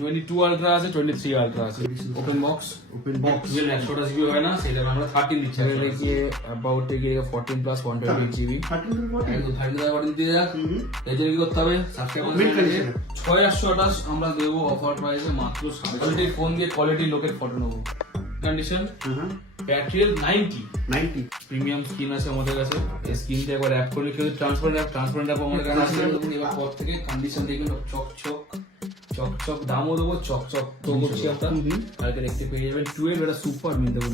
22 ultra আছে, 23 ultra আছে। Open box 128 GB হয় না, সেটা আমরা 13 দিচ্ছি। এখানে গিয়ে অ্যাবাউট এ গিয়ে 14 প্লাস 128 জিবি। একদম 13 দিয়ে যাক। এই জন্য কি করতে হবে? সাবস্ক্রাইব করতে হবে। 6828 আমরা দেবো অফার প্রাইসে মাত্র 750। ফোন দিয়ে কোয়ালিটি লোকের ফটো নেবো। কন্ডিশন ব্যাটারি 90 প্রিমিয়াম স্ক্রিন আছে আমাদের কাছে। এই স্ক্রিনটা একবার অ্যাপ করলে কেউ ট্রান্সপারেন্ট অ্যাপ আমাদের কাছে আছে। এবার পর থেকে কন্ডিশন দেখবেন চকচক দামও দেবো, চকচক তো করছি আমরা। কালকে দেখতে পেয়ে যাবেন 12 এটা সুপার মিনি দেবো।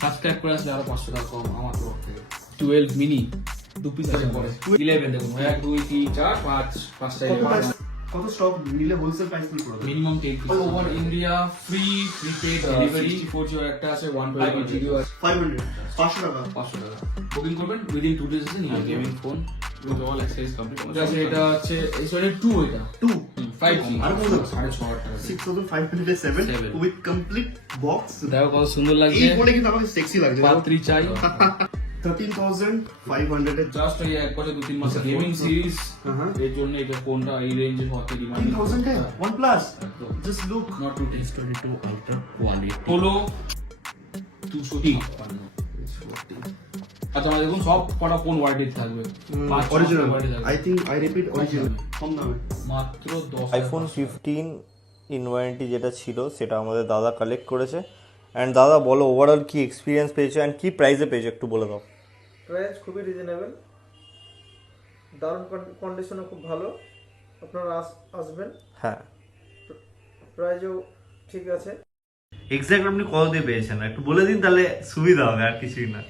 সাবস্ক্রাইব করে আসলে আরো 500 টাকা কম আমার তরফ থেকে। 12 মিনি 2 পিস আছে পরে। 11 দেখুন 1 2 3 4 5 5টা কত স্টক নিলে হোলসেল প্রাইস ফুল করে minimum 10 piece over India free prepaid delivery. 64 একটা আছে, 128 জিবি আছে, 500 টাকা বুকিং করবেন উইদিন 2 ডেজ আছে। New gaming phone with all accessories complete আছে। এটা হচ্ছে এই সরি 2 এটা 5G আর কত 6,500 টাকা 6507 উইথ কমপ্লিট বক্স। দেখো কত সুন্দর লাগছে। এই ফোনে কিন্তু আমাকে সেক্সি লাগছে। পাত্রী চাই 13500 এর জাস্ট এই এক বছর 2-3 মাসের গেমিং সিরিজ। এর জন্য এটা কোনটা এই রেঞ্জে হতে ডিমান্ড 3000 এ OnePlus just look not to test 22 ultra quality হলো 256। আচ্ছা আমরা দেখুন সব কটা কোন ওয়ারেন্টি থাকবে। Original I think I repeat original কম দামে মাত্র 10 আইফোন 15 ইন ওয়ারেন্টি যেটা ছিল সেটা আমাদের দাদা কালেক্ট করেছে। অ্যান্ড দাদা বলো ওভারঅল কি এক্সপিরিয়েন্স পেয়েছো অ্যান্ড কি প্রাইসে পেয়েছো একটু বলে দাও। প্রাইস খুবই রিজনেবল, দারুণ কন্ডিশনও খুব ভালো। আপনারা আসবেন, হ্যাঁ প্রাইসও ঠিক আছে। এক্স্যাক্ট আপনি কত দিয়ে পেয়েছেন একটু বলে দিন, তাহলে সুবিধা হবে, আর কিছুই না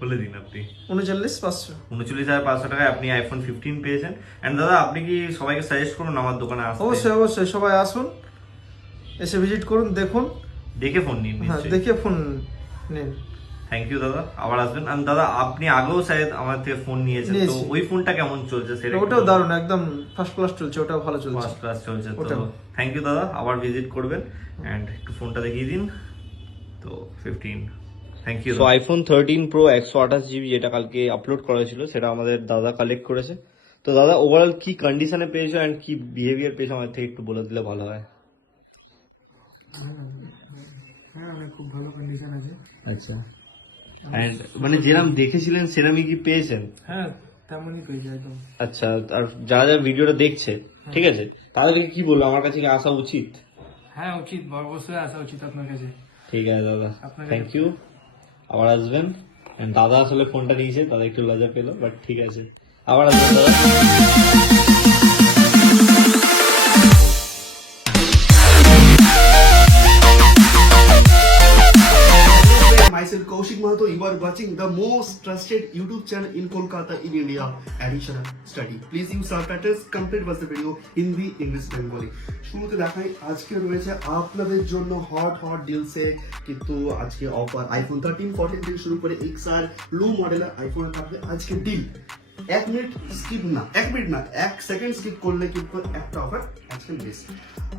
বলে দিন আপনি। 39,500 টাকায় আপনি আইফোন 15 পেয়েছেন। অ্যান্ড দাদা আপনি কি সবাইকে সাজেস্ট করুন আমার দোকানে আসতে? অবশ্যই সবাই আসুন, এসে ভিজিট করুন, দেখুন, দেখে ফোন নিন। হ্যাঁ দেখে ফোন নিন। থ্যাংক ইউ দাদা, আবার আসবেন। আর দাদা আপনি আগেও শায়দ আমার থেকে ফোন নিয়েছেন, তো ওই ফোনটা কেমন চলছে সেটা? ওটাও দারুণ, একদম ফার্স্ট ক্লাস চলছে, ওটাও ভালো চলছে, ফার্স্ট ক্লাস চলছে। তো থ্যাংক ইউ দাদা, আবার ভিজিট করবেন। অ্যান্ড একটু ফোনটা দেখিয়ে দিন। তো 15 থ্যাংক ইউ। তো আইফোন 13 প্রো 128 জিবি যেটা কালকে আপলোড করা ছিল সেটা আমাদের দাদা কালেক্ট করেছে। তো দাদা ওভারঅল কি কন্ডিশনে পেয়েছো অ্যান্ড কি বিহেভিয়ার পেয়েছো আমাদের থেকে একটু বলে দিলে ভালো হয়। হ্যাঁ অনেক খুব ভালো কন্ডিশন আছে। আচ্ছা, অ্যান্ড মানে যেরকম দেখেছিলেন সেরকমই কি পেয়েছেন? হ্যাঁ তেমনই পেয়েছে একদম। আচ্ছা, আর যারা যারা ভিডিওটা দেখছে ঠিক আছে তাদেরকে কি বলবো, আমার কাছে কি আসা উচিত? হ্যাঁ উচিত, অবশ্যই আসা উচিত আপনার কাছে। ঠিক আছে দাদা, থ্যাংক ইউ, আবার আসবেন। And দাদা আসলে ফোনটা নিয়েছে, দাদা একটু লজ্জা পেলো, বাট ঠিক আছে, আবার আসবেন দাদা। Myself Kaushik Mahato, you are watching the most trusted YouTube channel in Kolkata in India, Additional Study. Please use subtitles, complete was the video Hindi, English, Bengali. শুরুতে দেখাই আজকে রয়েছে আপনাদের জন্য হট ডিলসে কিন্তু আজকে অফার আইফোন 13 14 থেকে শুরু করে XR লো মডেলের আইফোন থাকবে আজকে ডিল। 1 মিনিট স্কিপ না, 1 সেকেন্ড স্কিপ করলে কিন্তু একটা অফার আজকে মিস।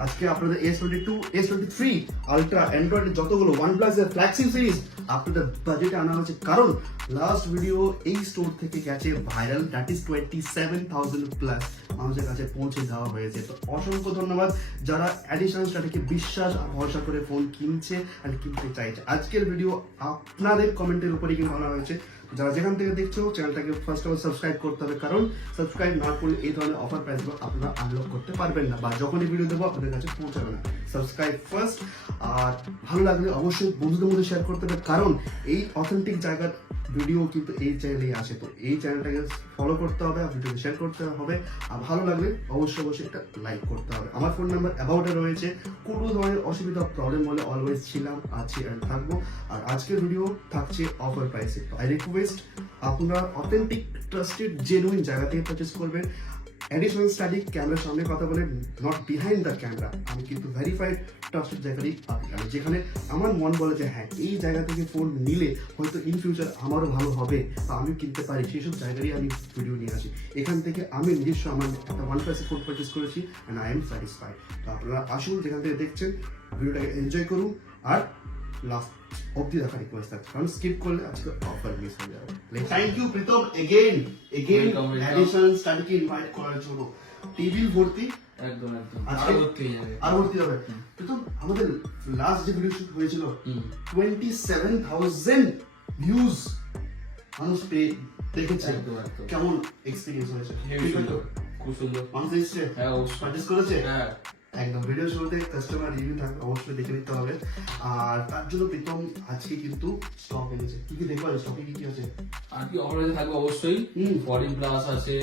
আজকে আপনাদের S22 S23 আলট্রা অ্যান্ড্রয়েড যতগুলো OnePlus এর ফ্ল্যাগশিপ সিরিজ আপনাদের বাজেটে আনা হয়েছে, কারণ লাস্ট ভিডিও এই স্টোর থেকে গেছে ভাইরাল, দ্যাট ইজ 27,000 প্লাস মানুষের কাছে পৌঁছে দেওয়া হয়েছে। তো অসংখ্য ধন্যবাদ যারা অ্যাডিশনাল স্টাডিকে বিশ্বাস আর ভরসা করে ফোন কিনছে আর কিনতে চাইছে। আজকের ভিডিও আপনাদের কমেন্টের উপরেই কিন্তু আনা হয়েছে। যারা যেখান থেকে দেখছো চ্যানেলটাকে ফার্স্ট অফ অল সাবস্ক্রাইব করতে হবে, কারণ সাবস্ক্রাইব না করলে এই ধরনের অফার প্রাইসগুলো আপনারা আনলক করতে পারবেন না, বা যখনই ভিডিও দেবো আপনাদের কাছে পৌঁছাবে না। সাবস্ক্রাইব ফার্স্ট, আর ভালো লাগলে অবশ্যই বন্ধুদের মধ্যে শেয়ার করতে হবে, কারণ এই অথেন্টিক জায়গার ভিডিও কিন্তু এই চ্যানেলেই আসে। তো এই চ্যানেলটাকে ফলো করতে হবে, আর ভিডিওকে শেয়ার করতে হবে, আর ভালো লাগলে অবশ্যই একটা লাইক করতে হবে। আমার ফোন নাম্বার অ্যাবাউটে রয়েছে, কোনো ধরনের অসুবিধা প্রবলেম হলে অলওয়েজ ছিলাম, আছি অ্যান্ড থাকবো। আর আজকের ভিডিও থাকছে অফার প্রাইসে। তো আই রিকোয়েস্ট আপনারা অথেন্টিক ট্রাস্টেড জেনুইন জায়গা থেকে পারচেস করবেন। অ্যাডিশনাল স্টাডি ক্যামেরার সামনে কথা বলে, নট বিহাইন্ড দ্য ক্যামেরা। আমি কিন্তু ভেরিফাইড ট্রাস্টেড জায়গারই আপনি, যেখানে আমার মন বলে যে হ্যাঁ এই জায়গা থেকে ফোন নিলে হয়তো ইন ফিউচার আমারও ভালো হবে বা আমি কিনতে পারি, সেই সব জায়গারই আমি ভিডিও নিয়ে আসি। এখান থেকে আমি নিজস্ব আমার একটা OnePlus ফোন পারচেস করেছি অ্যান্ড আই এম স্যাটিসফাইড। তো আপনারা আসুন, যেখান থেকে দেখছেন ভিডিওটাকে এনজয় করুন, আর লাস্ট অবধি দেখা রিকোয়েস্ট থাকছে, কারণ স্কিপ করলে আজকে অফার মিস হয়ে যাবে। Thank you Pritam again additional স্টাডিকে ইনভাইট করার জন্য। টেবিল ভর্তি একদম একদম আজকে আরো ভর্তি হয়ে যাবে। আরো ভর্তি হবে। প্রথম আমাদের লাস্ট যে ভিডিও শুট হয়েছিল 27,000 ভিউজ মানুষ দেখেছে। একদম একদম কেমন এক্সপিরিয়েন্স হয়েছে? হেভি সুন্দর, খুব সুন্দর। মানুষ এসছে, হ্যাঁ অবশ্যই। পারচেস করেছে। হ্যাঁ একদম ভিডিও শুরুতে কাস্টমার রিভিউ থাকবে, অবশ্যই দেখে নিতে হবে। আর তার জন্য প্রীতম আজকে কিন্তু স্টক এনেছে। কি কি দেখবো স্টকে কি কি আছে? আর কি অফার প্রাইসে থাকবে অবশ্যই। 14 প্লাস আছে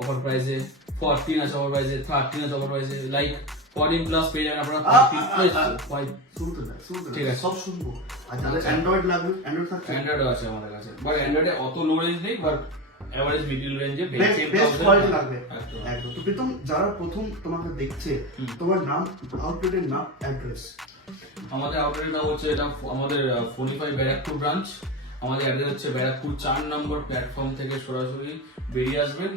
অফার প্রাইসে, 14 আছে অফার প্রাইসে, 13 আছে অফার প্রাইসে। লাইক 14 প্লাস পেয়ে যাবেন আপনারা 5 শুরুতে না, শুরুতে ঠিক না, আছে। সব শুনবো। আর যাদের অ্যান্ড্রয়েড লাগবে, অ্যান্ড্রয়েড থাকছে। অ্যান্ড্রয়েড আছে আমাদের কাছে, বাট অ্যান্ড্রয়েডে অত লো রেঞ্জ নেই, বাট এভারেজ মিডল রেঞ্জে বেস্ট কোয়ালিটি লাগবে। একদম। একদম। তো প্রীতম যারা প্রথম তোমাকে দেখছে, তোমার নাম, আউটলেটের নাম, অ্যাড্রেস। আমাদের আউটলেটের নাম হচ্ছে, এটা আমাদের 45 ব্যারাকপুর ব্রাঞ্চ। আমাদের অ্যাড্রেস হচ্ছে ব্যারাকপুর 4 নম্বর প্ল্যাটফর্ম থেকে সরাসরি বেরিয়ে আসবেন,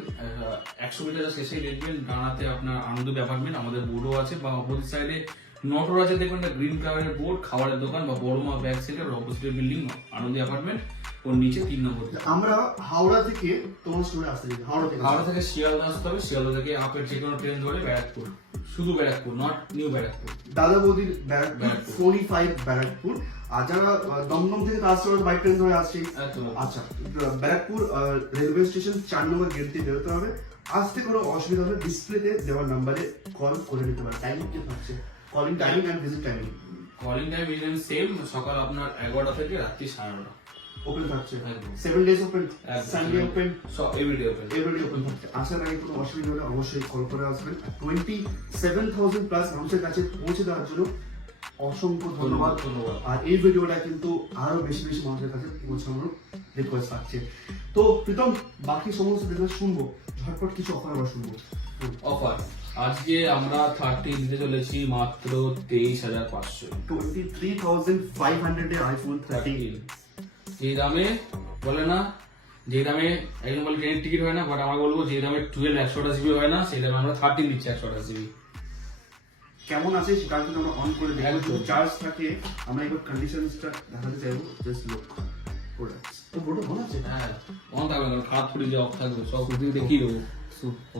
100 মিটার শেষেই দেখবেন ডানাতে আপনার আনন্দ অ্যাপার্টমেন্ট আমাদের বোর্ডও আছে, বা অপোজিট সাইডে নটর আছে দেখবেন গ্রিন কালারের বোর্ড, খাবারের দোকান বা বড়মা ব্যাক সেন্টার অপোজিট বিল্ডিং আনন্দ অ্যাপার্টমেন্ট, ওর নিচে 3 নম্বর। আমরা হাওড়া থেকে তোমার স্টোরে আসতে দিই। হাওড়া থেকে শিয়ালদা আসতে হবে, শিয়ালদা থেকে আপের যে কোনো ট্রেন ধরে ব্যারাকপুর, শুধু ব্যারাকপুর, নট নিউ ব্যারাকপুর। দাদা বৌদির ব্যারাকপুর 45 ব্যারাকপুর। আর যারা দমদম থেকে আসতে হবে বাই ট্রেন ধরে আসছে। একদম। আচ্ছা, ব্যারাকপুর রেলওয়ে স্টেশন 4 নম্বর গেট দিয়ে বেরোতে হবে। আসতে কোনো অসুবিধা হলে ডিসপ্লেতে দেওয়া নাম্বারে কল করে নিতে পারে। টাইমিং কি থাকছে? Calling timing and visit timing. Calling time is same, সকাল আপনার 11টা থেকে রাত্রি 9:30। ওপেন থাকছে একদম। 7 ডেজ ওপেন, সানডে ওপেন, সব এভরিডে ওপেন। এভরিডে ওপেন থাকছে। আসার আগে কোনো অসুবিধা হলে অবশ্যই কল করে আসবেন। 27,000 প্লাস মানুষের কাছে পৌঁছে দেওয়ার জন্য অসংখ্য ধন্যবাদ। ধন্যবাদ। আর এই ভিডিওটা কিন্তু আরো বেশি বেশি মানুষের কাছে পৌঁছানোর রিকোয়েস্ট থাকছে। তো প্রীতম বাকি সমস্ত ডিটেলস শুনবো, ঝটপট কিছু অফার আমরা শুনবো। অফার আজকে আমরা 30 দিতে চলেছি মাত্র 23,500। 23,500 এর আইফোন 13। যে দামে বলে না, যে দামে একজন বলে ট্রেনের টিকিট হয় না, বাট আমরা বলবো যে দামে 12 128 জিবি হয় না, সেই দামে আমরা 13 দিচ্ছি 128 জিবি। কেমন আছে সেটা কিন্তু আমরা অন করে দেখব। একদম। যদি চার্জ থাকে আমরা একবার কন্ডিশনসটা দেখাতে চাইবো। Just look products. তো বড় মনে আছে? হ্যাঁ অন থাকবে না, খারাপ করে যে অফ থাকবে সব কিছু দেখিয়ে দেবো।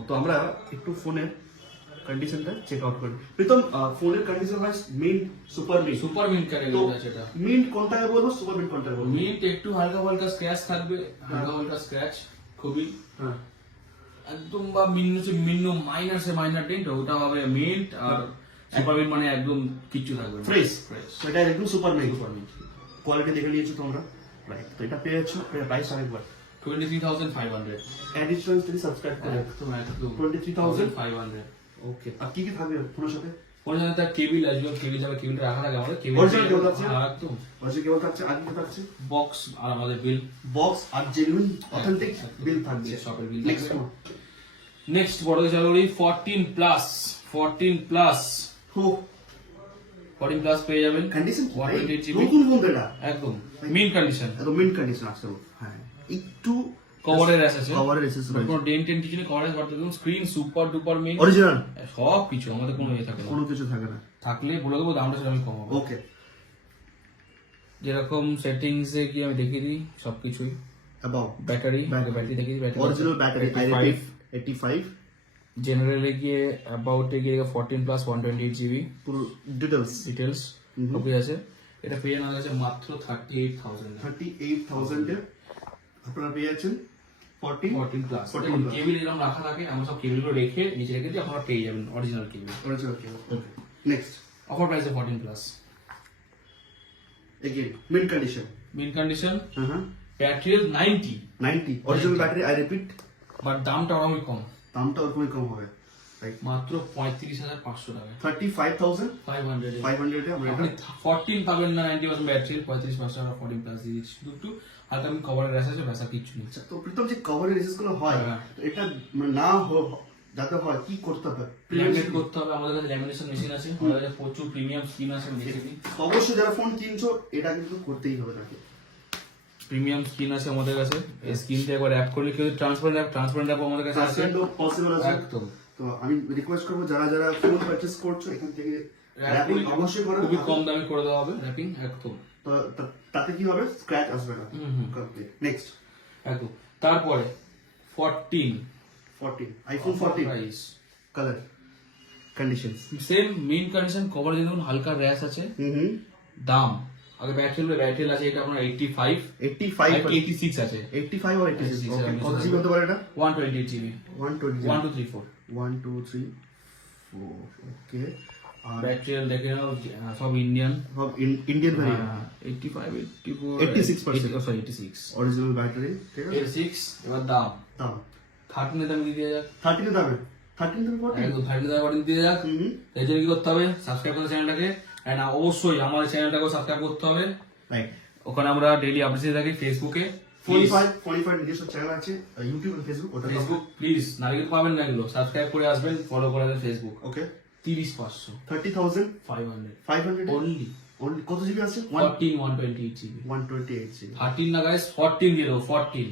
তো আমরা একটু ফোনের কন্ডিশনটা চেক আউট করি। প্রীতম ফোনের কন্ডিশন হয় mint, super mint. Super mint তো ক্যাটাগরি আছে এটা। মিন্ট কোনটাকে বলবো, সুপার মিন্ট কোনটাকে বলবো? মিন্ট একটু হালকা হালকা স্ক্র্যাচ থাকবে, হালকা হালকা স্ক্র্যাচ খুবই হ্যাঁ, একদম, বা মিন্ন মাইনার ডেন্ট, ওটা হবে মিন্ট। আর সুপার মিন্ট মানে একদম কিচ্ছু থাকবে না, ফ্রেশ। ফ্রেশ তো এটা একদম super mint. Super mint. Quality দেখে নিয়েছো তোমরা, রাইট? তো এটা পেয়েছো, প্রাইস আরেকবার 23,500। অ্যাডিশনাল যদি সাবস্ক্রাইব করে একদম একদম 23,500। 500। ওকে, আর কি কি থাকবে ফোনের সাথে? ওর সাথে তার কেবিল আসবে, কেবিল যাবে, কেবিলটা রাখা থাকে আমাদের কেবিল। Original cable আছে? একদম ওয়াচে কেবল থাকছে, আর কি থাকছে? বক্স আর আমাদের বিল, বক্স আর জেনুইন অথেন্টিক বিল থাকছে। শপের বিল। নেক্সট নেক্সট বড় ক্যাটাগরি 14 প্লাস। 14 প্লাস হো 14 প্লাস পেয়ে যাবেন কন্ডিশন 128 জিবি নতুন ফোন তো এটা, একদম মিন কন্ডিশন। একদম মিন্ট কন্ডিশন আছে। হ্যাঁ, একটু কভারের অ্যাসেস আছে, কভারের এসেস রয়েছে, কোনো ডেন্ট কিছু নেই, কভারের করতে দেখুন, স্ক্রিন সুপার ডুপার মিন অরিজিনাল, সব কিছু, আমাদের কোনো ইয়ে থাকে না। কোনো কিছু থাকে না। থাকলে বলে দেবো, দামটা সেটা আমি কমাবো। ওকে, যেরকম সেটিংস এ কি আমি দেখিয়ে দিই সবকিছুই। অ্যাবাউট ব্যাটারি ব্যাটারি দেখিয়ে দিই, ব্যাটারি অরিজিনাল ব্যাটারি 85 জেনারেলে গিয়ে অ্যাবাউটে গিয়ে 14 প্লাস 128 জিবি পুরো ডিটেলস ডিটেলস সবই আছে। এটা পেয়ে নেওয়া গেছে মাত্র 38,000। 38,000 এ আপনারা পেয়ে যাচ্ছেন 14 প্লাস। 14 plus। কেবিল এরকম রাখা থাকে, আমরা সব কেবিলগুলো রেখে নিচে রেখে দিয়ে আপনারা পেয়ে যাবেন original cable. Original cable. Okay, next offer প্রাইসে 14 plus, again mint condition. Mint condition, হ্যাঁ, battery 90 original battery, I repeat, but দামটা অনেক কম, দামটা ওরকমই কম হবে, রাইট? মাত্র 35,500 টাকা। 35,500 500 এ আমরা আপনি 14 পাবেন না 90% ব্যাটারি, 35,500 টাকা 14 প্লাস দিয়ে দিচ্ছি। শুধু একটু হালকা আমি কভারের র্যাশ আছে, ভেসা কিচ্ছু নেই। আচ্ছা, তো প্রীতম যে কভারের রেসেস গুলো হয়, হ্যাঁ। তো এটা না যাতে হয় কি করতে হবে? ল্যামিনেট করতে হবে, আমাদের কাছে ল্যামিনেশন মেশিন আছে, আমাদের কাছে প্রচুর প্রিমিয়াম স্কিন আছে, আমি দেখিয়ে দিই। অবশ্যই যারা ফোন কিনছো এটা কিন্তু করতেই হবে নাকি। প্রিমিয়াম স্কিন আছে আমাদের কাছে, এই স্কিনটা একবার অ্যাপ করলে কেউ ট্রান্সপারেন্ট অ্যাপ আমাদের কাছে আছে পসিবল আছে একদম। তো আমি রিকোয়েস্ট করবো যারা যারা ফোন পারচেজ করছো এখান থেকে র্যাপিং অবশ্যই করে, খুবই কম দামে করে দেওয়া হবে র্যাপিং একদম। তো তাতে কি হবে, স্ক্র্যাচ আসবে না। কমপ্লিট। নেক্সট একদম। তারপরে 14 iPhone 14 price colour conditions same main condition, cover দেখুন হালকা র্যাশ আছে। দাম আগে ব্যাটারি আছে, এটা আপনার 85 86 আছে, 85 or 86 ওকে। কত জিবি হতে পারে এটা? 128 জিবি, 120 1 2 3 4 1 2 3 4 ওকে। আর ব্যাটারি দেখে নাও, সব ইন্ডিয়ান, সব Indian variant, 85 84 86% sorry 86 original battery, ঠিক আছে। 86। এবার দাম দাম 13 এর দাম দিয়ে যাক, 13 এর দামে, 13 থেকে 14 একদম 13 এর দাম দিয়ে যাক। এর জন্য কি করতে হবে? সাবস্ক্রাইব করতে চ্যানেলটাকে, এন্ড অবশ্যই আমাদের চ্যানেলটাকে সাবস্ক্রাইব করতে হবে। রাইট। ওখানে আমরা ডেইলি আপডেট দিয়ে থাকি ফেসবুকে। 45 নিজস্ব চ্যানেল আছে, ইউটিউব আর ফেসবুক, ওটা ফেসবুক প্লিজ না গেলে পাবেন না, এগুলো সাবস্ক্রাইব করে আসবেন, ফলো করে আসবেন ফেসবুক। ওকে। 30,500 30,500 500 অনলি। কত জিবি আছে? 14 128 জিবি, 128 জিবি। 13 না গাইস, 14 দিয়ে দেবো, 14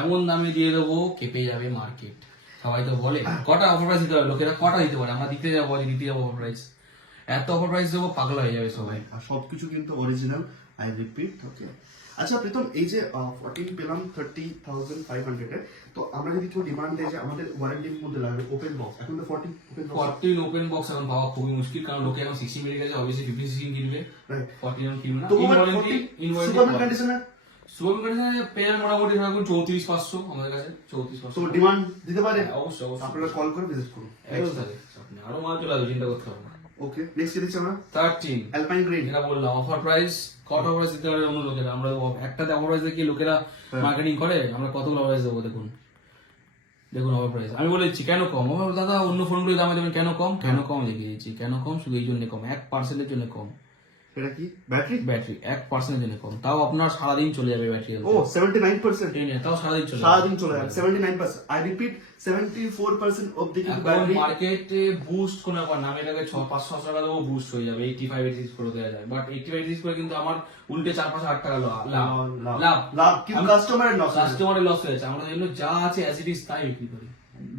এমন দামে দিয়ে দেবো, কেঁপে যাবে মার্কেট। সবাই তো বলে কটা অফার প্রাইস দিতে হবে, লোকেরা কটা দিতে পারে, আমরা দিতে যাবো অফার প্রাইস, এত অফার প্রাইস দেবো পাগলা হয়ে যাবে সবাই। আর সবকিছু কিন্তু অরিজিনাল, আই রিপিট। ওকে। আচ্ছা প্রীতম, এই যে 14 পেলাম 30,500 এ, তো আমরা যদি কেউ ডিমান্ড দেয় যে আমাদের ওয়ারেন্টির মধ্যে লাগবে ওপেন বক্স, এখন তো 14 ওপেন বক্স 14 ওপেন বক্স এখন পাওয়া খুবই মুশকিল, কারণ লোকে এখন 60 মিনিট গেছে, অবভিয়াসলি 50 60 কিনবে, রাইট। 14 এখন কিনবে না। তো ইনওয়ারেন্টি কন্ডিশনে সুপার কন্ডিশনে পেয়ে মোটামুটি থাকুন 34,500 আমাদের কাছে, 34,500। তো ডিমান্ড দিতে পারে, অবশ্যই অবশ্যই আপনারা কল করে ভিজিট করুন। একদম থাকে, আপনি আরো মাল চলে আসবে, চিন্তা করতে হবে না। ওকে, নেক্সট কি দিচ্ছি আমরা? 13 অ্যালপাইন গ্রিন। যেটা বললাম অফার প্রাইস, কত অফার প্রাইস দিতে পারে অন্য লোকেরা, আমরা একটাতে অফার প্রাইস দিয়ে লোকেরা মার্কেটিং করে, আমরা কতগুলো অফার প্রাইস দেবো দেখুন, দেখুন অফার প্রাইস। আমি বলেছি কেন কম, আমার দাদা অন্য ফোনগুলোর দামে দেবেন কেন কম, কেন কম দেখিয়ে দিচ্ছি, কেন কম, শুধু এই জন্য কম, 1% জন্য কম। এটা কি ব্যাটারি? ব্যাটারি 1% জন্য কম, তাও আপনার সারাদিন চলে যাবে ব্যাটারি। ও 79%, তাও সারাদিন চলে যাবে, সারাদিন চলে যাবে 79%। I repeat 74% of the battery. মার্কেটে বুস্ট কোন ব্যাপার না, আমি এটাকে 500 টাকা দেবো, বুস্ট হয়ে যাবে, 85 86 করে দেওয়া যায়, বাট 85 86 করে কিন্তু আমার উল্টে 4-5 টাকা লাভ, কিন্তু কাস্টমারের লস, কাস্টমারের লস হয়েছে, আমরা জন্য যা আছে অ্যাজ ইট ইজ তাই বিক্রি করি,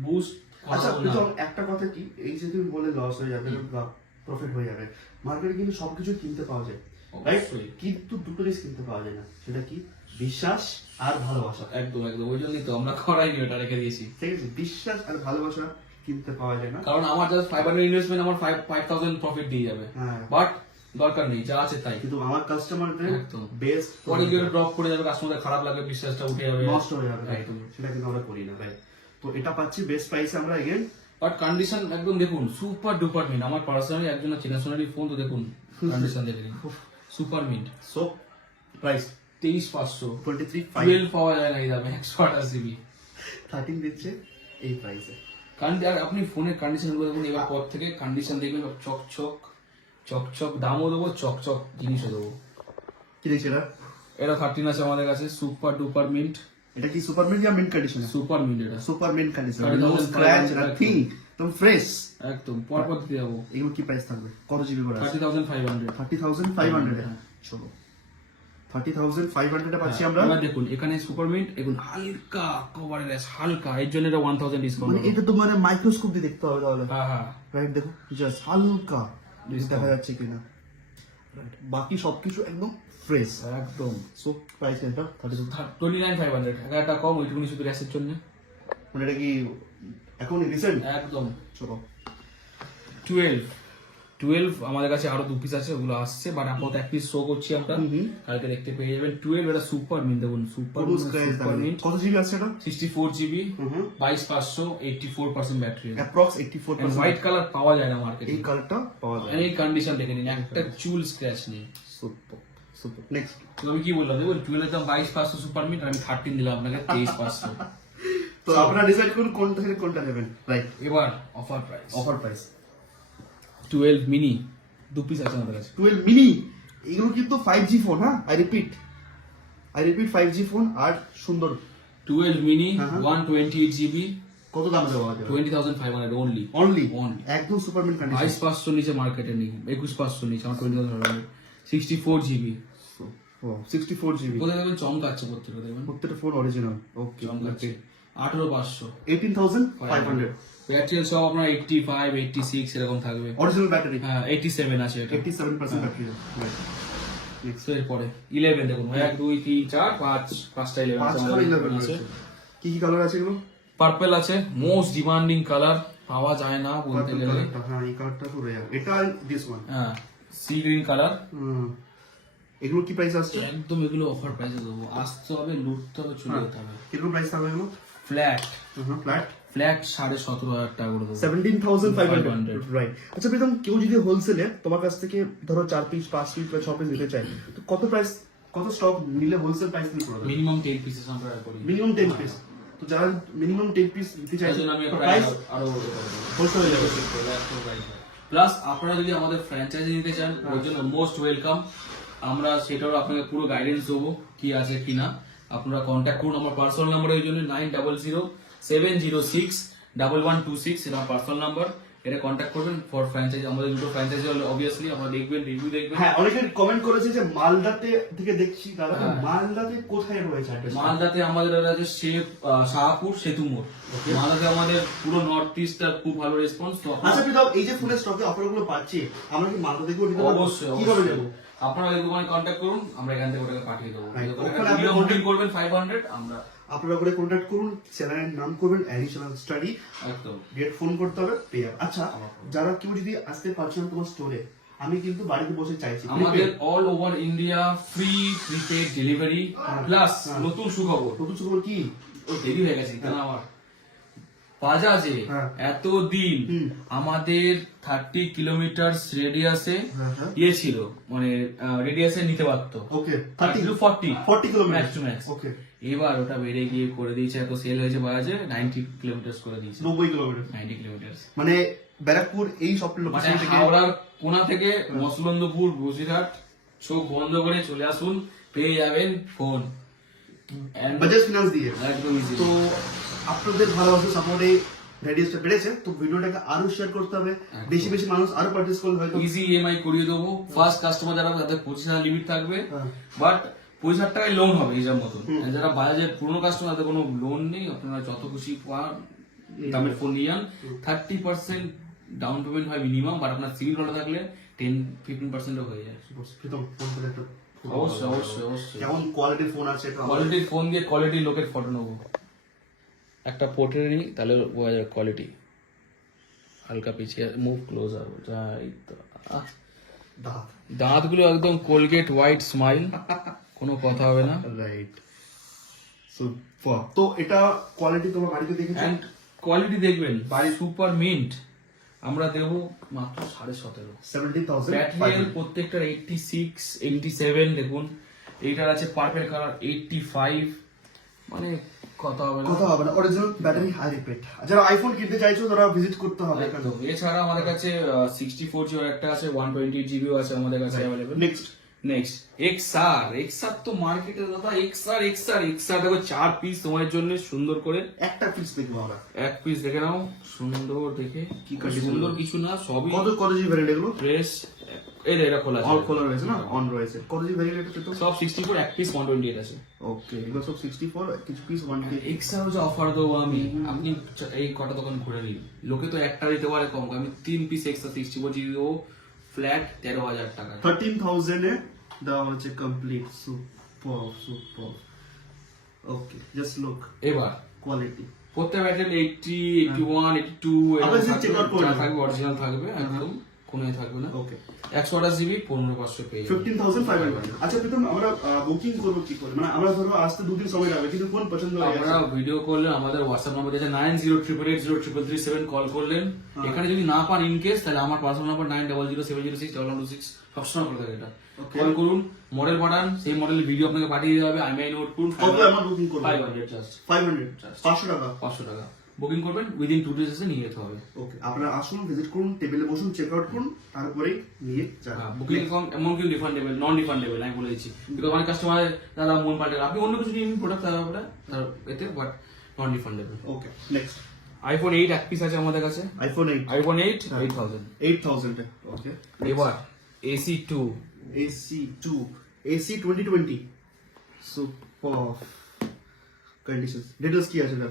বুস্ট। আচ্ছা প্রীতম, একটা কথা কি, এই যে তুমি বলে লস হয়ে যাবে বা প্রফিট হয়ে যাবে, মার্কেটে কিন্তু সবকিছু কিনতে পাওয়া যায়, রাইট? কিন্তু দুটো জিনিস কিনতে পাওয়া যায় না, সেটা কি? বিশ্বাস আর ভালোবাসা। একদম একদম, ওই জন্যই তো আমরা করাইনি, ওটা রেখে দিয়েছি, ঠিক আছে? বিশ্বাস আর ভালোবাসা কিনতে পাওয়া যায় না, কারণ আমার জাস্ট 500 ইনভেস্টমেন্ট আমার 5,000 প্রফিট দিয়ে যাবে, হ্যাঁ। বাট দরকার নেই, যা আছে তাই। কিন্তু আমার কাস্টমারদের একদম। বেস্ট পরে গিয়ে ড্রপ করে যাবে, কাস্টমারদের খারাপ লাগবে, বিশ্বাসটা উঠে যাবে, নষ্ট হয়ে যাবে, একদম। সেটা কিন্তু আমরা করি না, রাইট? তো এটা পাচ্ছি বেস্ট প্রাইসে আমরা এগেন। বাট কন্ডিশন একদম দেখুন সুপার ডুপার মিন্ট, আমার পার্সোনালি একজনের চেনাশোনারই ফোন, তো দেখুন কন্ডিশন দেখে নিন, সুপার মিন্ট। সো প্রাইস 23,500, 23,500 12 পাওয়া যায় না এই দামে, 128 জিবি 13 দিচ্ছে এই প্রাইসে। কারণ আপনি ফোনের কন্ডিশন গুলো দেখুন, এবার পর থেকে কন্ডিশন দেখবেন সব চকচক চকচক, দামও দেবো, চকচক জিনিসও দেবো। কি দেখছি এটা? এটা 13 আছে আমাদের কাছে, সুপার ডুপার মিন্ট। এটা কি সুপার মিন্ট या মিন্ট কন্ডিশন? সুপার মিন্ট, এটা super mint condition, Sorry, no 3500 scratch, nothing, একদম ফ্রেশ। একদম পরপর দিতে যাবো। এগুলো কি প্রাইস থাকবে? কত জিবি করে আছে? 30,500। 30,500 এ। চলো 30,500 এ পাচ্ছি আমরা। এবার দেখুন এখানে সুপার মিন্ট, দেখুন হালকা কভারেজ, হালকা, এর জন্য এটা 1000 ডিসকাউন্ট। মানে এটা তো মানে মাইক্রোস্কোপ দিয়ে দেখতে হবে তাহলে, হ্যাঁ হ্যাঁ, রাইট? দেখো জাস্ট হালকা দেখা যাচ্ছে কিনা, রাইট? বাকি সবকিছু একদম ফ্রেশ, একদম। সো প্রাইস এটা 29,500, 1000 টাকা কম, ওইটুকুনি শুধু গ্যাসের জন্য। মানে এটা কি এখন রিসেন্ট? একদম। চলো 12 আমাদের কাছে আরো 2 পিস আছে, ওগুলো আসছে, বাট আপাতত 1 পিস শো করছি আমরা, কালকে দেখতে পেয়ে যাবেন। 12 এটা সুপার মিন্ট, দেখুন সুপার মিন্ট, কত জিবি আছে এটা? 64 GB, 22,500, 84% battery, approx 84%। White colour পাওয়া যায় না মার্কেটে, এই কালারটা পাওয়া যায়। এই কন্ডিশন দেখে নিন, একটা চুল স্ক্র্যাচ নেই। Super super. নেক্সট তো আমি কি বললাম দেখুন, 12 এর দাম 22,500 সুপার মিন্ট, আমি 13 দিলাম আপনাকে 23,500। তো আপনারা ডিসাইড করুন কোনটা থেকে কোনটা নেবেন, রাইট? এবার offer price, offer price 12 mini 2 piece আছে আমাদের কাছে। 12 মিনি, এগুলো কিন্তু 5G ফোন, হ্যাঁ? আই রিপিট 5G ফোন, আর সুন্দর। 12 মিনি হ্যাঁ, হ্যাঁ। 128 জিবি, কত দামে দেওয়া যাবে? 20,500 অনলি। Only Only। একদম সুপার মিন্ট কন্ডিশন। 22,500 নিচে মার্কেটে নেই, 21,500 নিচে, আমার 20,500। 64 জিবি, 64 জিবি, কোথায় দেখবেন চমকাচ্ছে, প্রত্যেকটা দেখবেন প্রত্যেকটা ফোন অরিজিনাল। ওকে, চমকাচ্ছে। 18,500, 18,500 ব্যাটারি সব আপনার 85 86 এরকম থাকবে। অরিজিনাল ব্যাটারি, হ্যাঁ 87 আছে এটা। 87% ব্যাটারি। তো এরপরে 11 দেখুন, 1 2 3 4 5 5টা 11 আছে, 5 কালার 11 আছে। কি কি কালার আছে এগুলো? পার্পল আছে, মোস্ট ডিমান্ডিং কালার, পাওয়া যায় না বলতে গেলে। হ্যাঁ এই কার্ডটা তো রেয়ার, এটা দিস ওয়ান। হ্যাঁ সি গ্রিন কালার। এগুলো কি প্রাইস আসছে? একদম এগুলো অফার প্রাইসে দেবো, আসতে হবে, লুটতে হবে, চলে যেতে হবে। কিরকম প্রাইস থাকবে এগুলো? ফ্ল্যাট ফ্ল্যাট ফ্ল্যাট 17,500 টাকা করে দেবো। 17,500 রাইট। আচ্ছা প্রীতম, কেউ যদি হোলসেলে তোমার কাছ থেকে ধরো 4 পিস 5 পিস বা 6 পিস নিতে চায়, তো কত প্রাইস, কত স্টক নিলে হোলসেল প্রাইস নিতে পারবে? মিনিমাম 10 পিসেস আমরা করি। Minimum 10 piece. তো যারা মিনিমাম 10 পিস নিতে চায় তাই জন্য আমি প্রাইস আরো হোলসেল হয়ে যাবে। প্লাস আপনারা যদি আমাদের ফ্র্যাঞ্চাইজি নিতে চান, ওর জন্য মোস্ট ওয়েলকাম। আমরা সেটাও আপনাকে পুরো গাইডেন্স দেবো কি আছে কি না। আপনারা কন্ট্যাক্ট করুন আমার পার্সোনাল নাম্বার, এই জন্য 9007061126, এটা আমার পার্সোনাল নাম্বার। এটা কন্ট্যাক্ট করবেন ফর ফ্র্যাঞ্চাইজি। আমাদের দুটো ফ্র্যাঞ্চাইজি হলে অবভিয়াসলি আপনারা দেখবেন, রিভিউ দেখবেন। হ্যাঁ, অনেকে কমেন্ট করেছে যে মালদাতে থেকে দেখছি দাদা, মালদাতে কোথায় রয়েছে অ্যাড্রেস? মালদাতে আমাদের আছে শাহপুর সেতু মোড়। মালদাতে আমাদের পুরো নর্থ ইস্টটা খুব ভালো রেসপন্স। তো আচ্ছা প্রীতম, এই যে ফোনের স্টকে অফারগুলো পাচ্ছি, আমরা কি মালদা থেকেও নিতে পারবো? অবশ্যই কিভাবে নেবো? আপনারা এই দোকানে কন্ট্যাক্ট করুন, আমরা এখান থেকে ওটাকে পাঠিয়ে দেবো। Right. ওখানে ওখানে ভিডিও আপনি বুকিং করবেন 500, আমরা আপনারা করে কন্ট্যাক্ট করুন, চ্যানেলের নাম করবেন অ্যাডিশনাল স্টাডি, একদম ডেট ফোন করতে হবে, পেয়ে যাবে। আচ্ছা, যারা কেউ যদি আসতে পারছে না তোমার স্টোরে, আমি কিন্তু বাড়িতে বসে চাইছি, আমাদের all over India free prepaid delivery. Plus নতুন সুখবর, নতুন খবর কি? ও দেরি হয়ে গেছে কেন আমার বাজাজে হ্যাঁ। এতদিন আমাদের 30 কিলোমিটার রেডিয়াসে হ্যাঁ। ইয়ে ছিল, মানে রেডিয়াসে নিতে পারতো। ওকে, 40 কিলোমিটার ম্যাক্স টু ম্যাক্স। ওকে, এবার ওটা বেড়ে গিয়ে করে দিয়েছে, এত সেল হয়েছে বাজাজে 90 কিলোমিটার করে দিয়েছে। 90 কিলোমিটার 90 কিলোমিটার মানে ব্যারাকপুর এই সব মানে লোকেশন থেকে। হাওড়ার কোনা থেকে মসলন্দপুর বসিরহাট চোখ বন্ধ করে চলে আসুন, পেয়ে যাবেন ফোন বাজাজ ফিনান্স দিয়ে। একদম ইজি। তো আপনাদের ভালোবাসা সাপোর্টে রেডিয়াসটা বেড়েছে, তো ভিডিওটাকে আরো শেয়ার করতে হবে, বেশি বেশি মানুষ আরো পার্টিস করলে হয়তো ইজি ইএমআই করিয়ে দেবো। ফার্স্ট কাস্টমার যারা তাদের 25,000 লিমিট থাকবে, হ্যাঁ। বাট 25,000 টাকায় লোন হবে হিসাব মতন। আর যারা বাজাজের পুরনো কাস্টমার, তাদের কোনো লোন নেই, আপনারা যত খুশি পান দামের ফোন নিয়ে যান। 30% ডাউন পেমেন্ট হয় মিনিমাম, বাট আপনার সিভিল ভালো থাকলে 10-15% হয়ে যায়। প্রীতম ফোন করে একটা অবশ্যই অবশ্যই অবশ্যই। কেমন কোয়ালিটির ফোন আছে এটা আমাদের- কোয়ালিটির ফোন দিয়ে কোয়ালিটির লোকের ফটো নেবো, একটা পোর্ট্রেট নিই, তাহলে বোঝা যাবে কোয়ালিটি। হালকা পিছিয়ে মুভ ক্লোজ আর যাই তো দাঁত দাঁতগুলো একদম কোলগেট হোয়াইট স্মাইল, কোনো কথা হবে না। রাইট। সুপার। তো এটা কোয়ালিটি তোমার বাড়িতে দেখেছো? অ্যান্ড কোয়ালিটি দেখবেন, বাড়ি সুপার মিন্ট আমরা দেবো মাত্র 17,500। 70,000 ব্যাটারি প্রত্যেকটার 86, 87 দেখুন। এইটার আছে পার্পেল কালার 85, মানে কথা হবে না। কথা হবে না, অরিজিনাল ব্যাটারি হাই রিপেট। যারা আইফোন কিনতে চাইছো তারা ভিজিট করতে হবে এখানে। একদম। এছাড়া আমাদের কাছে 64 জিবি একটা আছে, 128 জিবিও আছে আমাদের কাছে অ্যাভেলেবল। নেক্সট এক্সআর তো মার্কেটে দাদা এক্সআর দেখো 4 পিস তোমার জন্য সুন্দর করে। একটা পিস দেখবো আমরা, এক পিস দেখে নাও সুন্দর দেখে, কি condition? সুন্দর কিছু না, সবই কত জিবি ভ্যারিয়েন্ট এগুলো? ফ্রেশ। এটা খোলা আছে, অল খোলা রয়েছে না, অন রয়েছে। কত জিবি ভ্যারিয়েন্ট এটা? তো সব 64, এক পিস 128 আছে। ওকে, এগুলো সব 64, কিছু পিস 1K। এক্সআর যে অফার দেবো আমি, আপনি এই কটা দোকান ঘুরে নিন, লোকে তো একটা দিতে পারে কম, আমি 3 পিস এক্সট্রা 64 জিবি দেবো ফ্ল্যাট 13,000 টাকা। 13,000 এ দেওয়া হচ্ছে কমপ্লিট। সুপার। ওকে, জাস্ট লুক এবার কোয়ালিটি। প্রত্যেক ব্যাটারি 80, 81, 82 আবার যে check out করে নেবেন। থাকবে, অরিজিনাল থাকবে, একদম কোনো থাকবে না। ওকে, 128 জিবি 15,500 পেয়ে যাবেন। 15,500। আচ্ছা প্রীতম, আমরা বুকিং করবো কি করে? মানে আমরা ধরো আসতে 2 দিন সময় লাগবে, কিন্তু কোন পছন্দ হয়ে আপনারা গেছে? ভিডিও করলে আমাদের হোয়াটসঅ্যাপ নাম্বার আছে 9088803337 কল করলেন। এখানে যদি না পান ইন কেস, তাহলে আমার পার্সোনাল নাম্বার 9007061126 সবসময় করে থাকে এটা। কল করুন, মডেল পাঠান, সেই মডেলের ভিডিও আপনাকে পাঠিয়ে দেওয়া হবে। আমি নোট করুন, কত আমরা বুকিং করবো? 500 জাস্ট 500, 500 টাকা। 500 টাকা বুকিং করবেন, উইদিন 2 ডেজ নিয়ে যেতে হবে। ওকে, আপনারা আসুন, ভিজিট করুন, টেবিলে বসুন, চেক আউট করুন, তারপরে নিয়ে যান। বুকিং এমন কি রিফান্ডেবল, নন রিফান্ডেবল আমি বলে দিচ্ছি। বিকজ অনেক কাস্টমার দাদা মন পাল্টে, আপনি অন্য কিছু নিয়ে প্রোডাক্ট এতে, but non refundable. Okay, next iPhone 8 এক পিস আছে আমাদের কাছে। IPhone 8 iPhone 8 8000। 8,000 এ। ওকে, এবার AC2 AC 2020 super conditions. Details কি আছে এটা?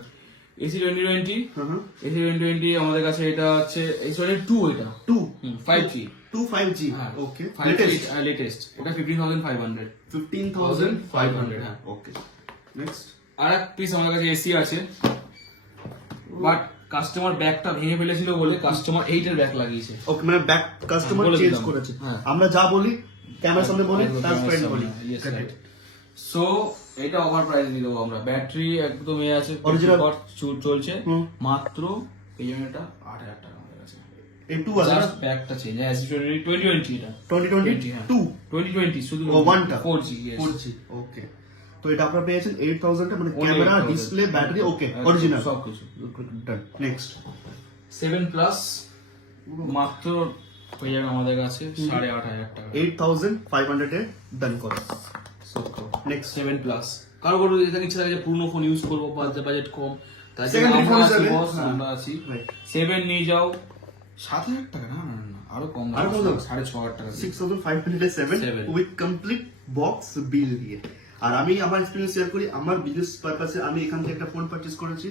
AC 2020, হ্যাঁ, AC 2020 আমাদের কাছে এটা আছে AC2, এটা 2 5G 5G। হ্যাঁ, ওকে, 5G লেটেস্ট, এটা 15,500। 15,500। হ্যাঁ। ওকে, নেক্সট। আর এক পিস আমাদের কাছে AC আছে, বাট কাস্টমার ব্যাগটা ভেঙে ফেলেছিল বলে কাস্টমার 8 এর ব্যাগ লাগিয়েছে। ওকে, মানে ব্যাক কাস্টমার বলে চেঞ্জ দিলাম। করেছে। হ্যাঁ। আমরা যা বলি ক্যামেরার সামনে বলি, একদম তার ফ্রেন্ড সামনে, বলি। yes, right. So, এটা ওভার প্রাইস দিয়ে দেবো আমরা। ব্যাটারি একদম এ আছে, Original? চলছে হুম। মাত্র এই জন্যটা 8000 টাকা আমাদের কাছে। এই 2 আছে জাস্ট ব্যাগটা চেঞ্জ, হ্যাঁ 2020 এটা 2022 2020 শুধু ও 1টা 4G, yes. 4G ওকে। তো এটা আপনারা পেয়েছেন 8000 টা, মানে Only ক্যামেরা, 8,000 ডিসপ্লে, ব্যাটারি ওকে, একদম অরিজিনাল সবকিছু। ডান। নেক্সট 7 প্লাস মাত্র হয়ে যাবে আমাদের কাছে 8500 টাকা। 8500 এ ডান করো। Next 7 plus. কারো কারো এটা ইচ্ছা থাকে যে পুরনো ফোন ইউজ করবো, বাজেট কম, তাই জন্য Secondary আমরা phone আছি যাবে। boss, হ্যাঁ। আমরা আছি। Right. 7 নিয়ে যাও 7000 টাকা, না না না আরো কম, আরো কম দাম? 6500 টাকা। 6507 Seven. উইথ কমপ্লিট বক্স বিল দিয়ে। আর আমি আমার এক্সপিরিয়েন্স শেয়ার করি, আমার বিজনেস পারপাসে আমি এখান থেকে একটা ফোন পারচেজ করেছি,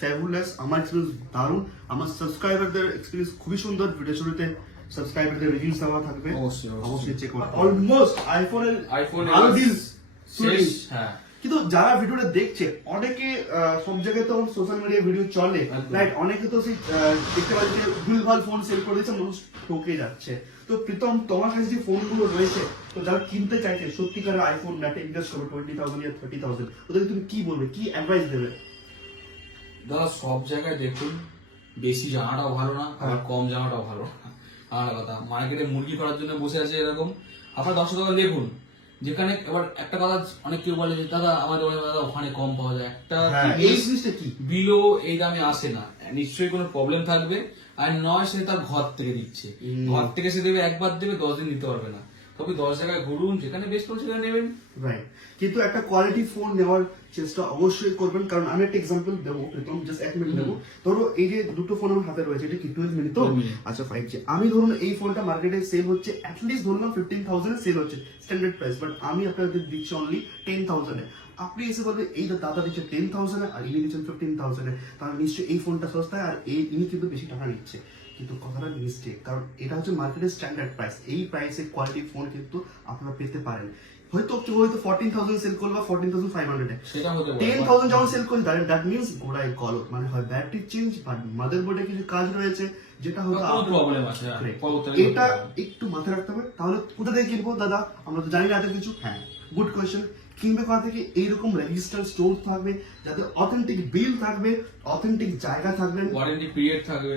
ফ্যাবুলাস। আমার এক্সপিরিয়েন্স দারুণ, আমার সাবস্ক্রাইবারদের এক্সপিরিয়েন্স খুবই সুন্দর। ভিডিও শুরুতে সাবস্ক্রাইবারদের রিভিউস দেওয়া থাকবে, অবশ্যই, অবশ্যই। অবশ্যই চেক করুন। অলমোস্ট আইফোনের আইফোন ভালো ডিল শেষ, হ্যাঁ। কিন্তু যারা ভিডিওটা দেখছে, অনেকে সব জায়গায় তো সোশ্যাল মিডিয়ায় ভিডিও চলে, একদম। রাইট? অনেকে তো সেই দেখতে পাচ্ছে যে ভুলভাল ফোন সেল করে দিচ্ছে, মানুষ ঠকে যাচ্ছে। তো প্রীতম, তোমার কাছে যে ফোনগুলো রয়েছে, তো যারা কিনতে চাইছে সত্যিকারের আইফোন নেটে ইনভেস্ট করবে 20,000 বা 30,000, ওদেরকে তুমি কি বলবে, কি অ্যাডভাইস দেবে? দাদা সব জায়গায় দেখুন, বেশি জানাটাও ভালো না, আবার কম জানাটাও ভালো না। আর কথা, মার্কেটে মুরগি করার জন্য বসে আছে এরকম। আপনার 10 টাকা দেখুন, যেখানে এবার একটা কথা অনেক কেউ বলে যে দাদা আমাদের দাদা ওখানে কম পাওয়া যায়, একটা হ্যাঁ, এই জিনিসটা কি? বিলো এই দামে আসে না, নিশ্চয়ই কোনো প্রবলেম থাকবে। আর নয় সে তার ঘর থেকে দিচ্ছে, ঘর থেকে সে দেবে একবার, দেবে 10 দিন দিতে পারবে না। তবে 10 জায়গায় ঘুরুন, যেখানে বেস্ট ফোন সেখানে নেবেন। রাইট, কিন্তু একটা কোয়ালিটি ফোন নেওয়ার চেষ্টা অবশ্যই করবেন। কারণ আমি একটা এক্সাম্পল দেবো, প্রীতম, জাস্ট 1 মিনিট দেবো। ধরো এই যে দুটো ফোন আমার হাতে রয়েছে, এটা কি 12 মিনিট তো? 12 মিনিট। আচ্ছা 5G। আমি ধরুন এই ফোনটা মার্কেটে সেল হচ্ছে অ্যাটলিস্ট ধরলাম 15,000 এ সেল হচ্ছে স্ট্যান্ডার্ড প্রাইস, বাট আমি আপনাদের দিচ্ছি অনলি 10,000 এ। আপনি এসে বলবেন এই দাদা দিচ্ছে 10,000 এ আর ইনি দিচ্ছেন 15,000 এ, তাহলে নিশ্চয়ই এই ফোনটা সস্তায় আর ইনি কিন্তু বেশি টাকা নিচ্ছে। কিন্তু কথাটা মিস্টেক, কারণ এটা হচ্ছে মার্কেটের স্ট্যান্ডার্ড প্রাইস। এই প্রাইসে কোয়ালিটি ফোন কিন্তু আপনারা পেতে পারেন। হয়তো কেউ হয়তো 14,000 সেল করবে বা 14,500 এ, সেটা হতে পারে। 10,000 যখন সেল করছে, দ্যাট মিনস গোড়ায় গলত, মানে হয় ব্যাটারি চেঞ্জ বা মাদারবোর্ডে কিছু কাজ রয়েছে, যেটা হয়তো কোনো আপনার- প্রবলেম আছে, হ্যাঁ। Correct. পরবর্তীতে এটা করতে হবে। একটু মাথায় রাখতে হবে। তাহলে কোথা থেকে কিনবো দাদা, আমরা তো জানি না এত কিছু। হ্যাঁ, গুড কোয়েশ্চেন। কিনবে কোথা থেকে? এইরকম রেজিস্টার স্টোর থাকবে, যাতে অথেন্টিক বিল থাকবে, অথেন্টিক জায়গা থাকবে, ওয়ারেন্টি পিরিয়ড থাকবে,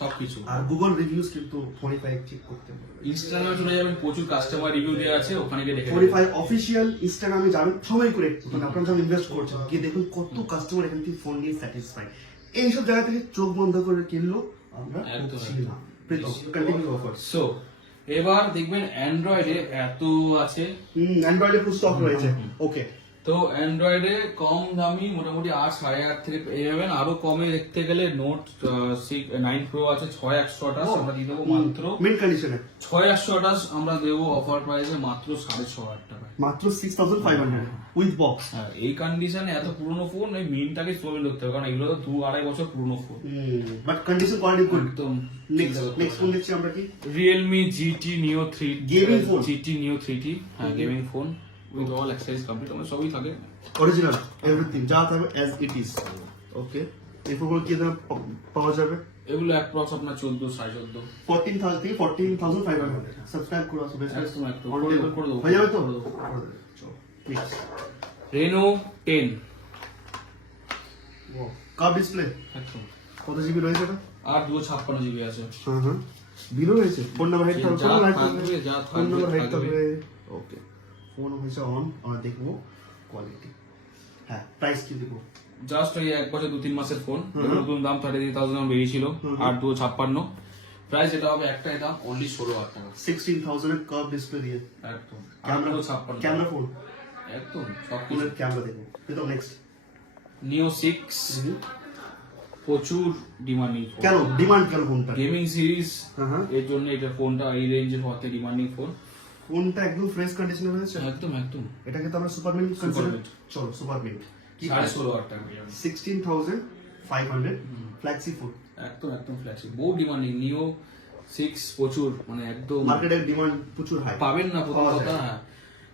সবকিছু। আর গুগল রিভিউজ কিন্তু 45 চেক করতে হবে। ইনস্টাগ্রামে চলে যাবেন, প্রচুর কাস্টমার রিভিউ দেওয়া আছে, ওখানে গিয়ে দেখে নেবেন। 45 অফিসিয়াল ইনস্টাগ্রামে যাবেন, সবাই করে আপনারা যখন ইনভেস্ট করছেন, গিয়ে দেখুন কত কাস্টমার এখান থেকে ফোন নিয়ে স্যাটিসফাই। এইসব জায়গা থেকে চোখ বন্ধ করে কিনলো আমরা একদম, ঠকছি না। Pritam, continue offer. সো এবার দেখবেন অ্যান্ড্রয়েডে এত আছে। অ্যান্ড্রয়েডে পুরো স্টক রয়েছে। ওকে, তো অ্যান্ড্রয়েডে কম দামি মোটামুটি 8-8.5 থেকে পেয়ে যাবেন। আরো কমে দেখতে গেলে নোট 9 প্রো আছে 6128, আমরা দিয়ে দেবো মাত্র মিড কন্ডিশনে 6128, আমরা দেবো অফার প্রাইসে মাত্র 6,500 টাকা। মাত্র 6,500 উইথ বক্স। হ্যাঁ, এই কন্ডিশনে এত পুরনো ফোন, এই মিনটাকে স্টোরে ধরতে হবে, কারণ এগুলো তো 2-2.5 বছর পুরনো phone. But condition quality good. একদম। নেক্সট ফোন দেখছি আমরা কি? Realme GT Neo 3 Gaming phone? GT Neo 3T, হ্যাঁ gaming phone with all accessories complete, আমরা সবই থাকে। অরিজিনাল এভরিথিং যা থাকবে অ্যাজ ইট ইজ। ওকে, এই ফোনগুলো কি দাম পাওয়া যাবে? এগুলো অ্যাপ্রক্স আপনার 14-14.5। 14,000 থেকে 14,500। সাবস্ক্রাইব করে আসবে, একদম, একদম। করে দেবো। হয়ে যাবে তো? করে দেবো। চলো নেক্সট। Reno 10, কাপ ডিসপ্লে একদম। কত জিবি রয়েছে এটা? আর 256 জিবি আছে। হ্যাঁ, বিলো রয়েছে। ফোন নাম্বার হেড থাকবে, যা ফোন নাম্বার থাকবে, যা ফোন থাকবে, নাম্বার হেড থাকবে। থাকবে। ওকে, ফোন হয়েছে অন, আমরা দেখবো কোয়ালিটি। হ্যাঁ, প্রাইস কি দেবো? জাস্ট ওই 1 বছর 2-3 মাসের ফোন, নতুন দাম 33,000 বেরিয়েছিল, আর 256 প্রাইস। এটা হবে একটাই দাম অনলি 16,000 টাকা। 16,000 এর কাপ ডিসপ্লে দিয়ে। একদম। ক্যামেরা 256, ক্যামেরা ফোন, একদম সবকিছু। ফোনের ক্যামেরা দেখবো। তো নেক্সট Neo 6, প্রচুর ডিমান্ডিং ফোন। কেন ডিমান্ড কেন ফোনটা? গেমিং সিরিজ, হ্যাঁ, এর জন্য এটা ফোনটা এই রেঞ্জের হতে ডিমান্ডিং ফোন। ফোনটা একদম ফ্রেশ কন্ডিশনে রয়েছে। একদম, একদম। এটাকে তো আমরা সুপার মিন্ট কনসিডার। mint। চলো সুপার মিন্ট কি? 16,500 টাকা পেয়ে যাবেন। 16,500 ফ্ল্যাক্সি ফোন। একদম, একদম ফ্ল্যাগশিপ, বহু ডিমান্ডিং। নিও 6 প্রচুর, মানে একদম মার্কেটের ডিমান্ড প্রচুর হাই। পাবেন না প্রথম পাওয়া কথা। যায়। হ্যাঁ,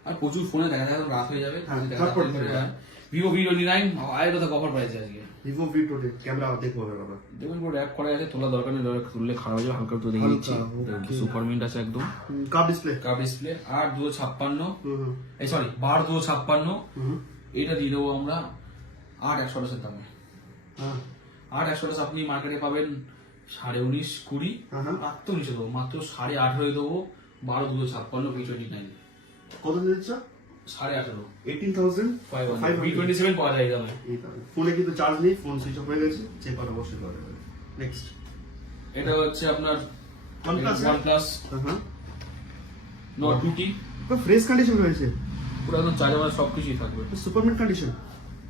আর প্রচুর ফোনে দেখা যায় রাত হয়ে যাবে, হ্যাঁ, দেখা ঝটপট যাবে, হয়ে হ্যাঁ। ভিভো V29 আয়ের কথা কভার প্রাইস আজকে ভিভো V20 ক্যামেরা দেখবো আমরা দেখুন পুরো র্যাপ করা আছে, তোলা দরকার নেই, তুললে খারাপ হয়ে যাবে, হালকা একটু দেখে দিচ্ছি। সুপার মিন্ট আছে একদম, কাপ ডিসপ্লে কাপ ডিসপ্লে। 8/256 হুম এই সরি 12/256, হুম এটা দিয়ে দেবো আমরা 8/128 এর দামে। হ্যাঁ 8/128 আপনি মার্কেটে পাবেন 19.5-20, হ্যাঁ মাত্র নিচে দেবো, মাত্র 18.5 দেবো। 12/256 V29 কত দিচ্ছ 18.5 18,500 V27 পাওয়া যায় এই দামে। ফোনে কিন্তু চার্জ নেই, ফোন সুইচ অফ হয়ে গেছে, চেক করা অবশ্যই করা যাবে। নেক্সট এটা হচ্ছে আপনার OnePlus, OnePlus হ্যাঁ Nord 2T, তো ফ্রেশ কন্ডিশন রয়েছে, পুরো একদম চার্জার সবকিছুই থাকবে, সুপারমিন্ট কন্ডিশন।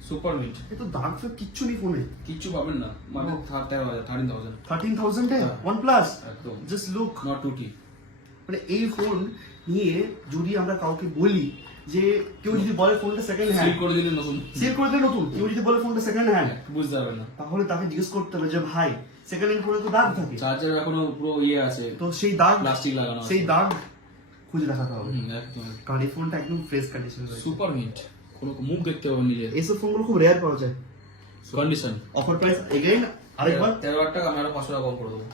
সুপার মিন্ট, এ তো দাগ ফাগ কিচ্ছু নেই ফোনে। কিচ্ছু পাবেন না, মানে 13,000 13,000 এ হ্যাঁ। OnePlus, একদম জাস্ট লুক। Nord 2T। মানে এই ফোন নিয়ে যদি আমরা কাউকে বলি যে কেউ যদি বলে ফোনটা সেকেন্ড সিল হ্যান্ড, করে দিলে নতুন, সেল করে দেয় নতুন, কেউ যদি বলে ফোনটা সেকেন্ড হ্যান্ড, বুঝতে পারবেন না। তাহলে তাকে জিজ্ঞেস করতে হবে যে ভাই সেকেন্ড হ্যান্ড ফোনে তো দাগ থাকে, চার্জার এখনো পুরো ইয়ে আছে, তো সেই দাগ, প্লাস্টিক লাগানো আছে। সেই দাগ খুঁজে দেখাতে হবে। একদম কারণ এই ফোনটা একদম ফ্রেশ কন্ডিশন রয়েছে। সুপার মিন্ট, কোনো মুখ দেখতে পাবেন নিজে। এইসব ফোনগুলো খুব রেয়ার পাওয়া যায়। কন্ডিশন অফার প্রাইস এগেইন আরেকবার 13,000 টাকা, আমি আরো 500 টাকা কম করে দেবো।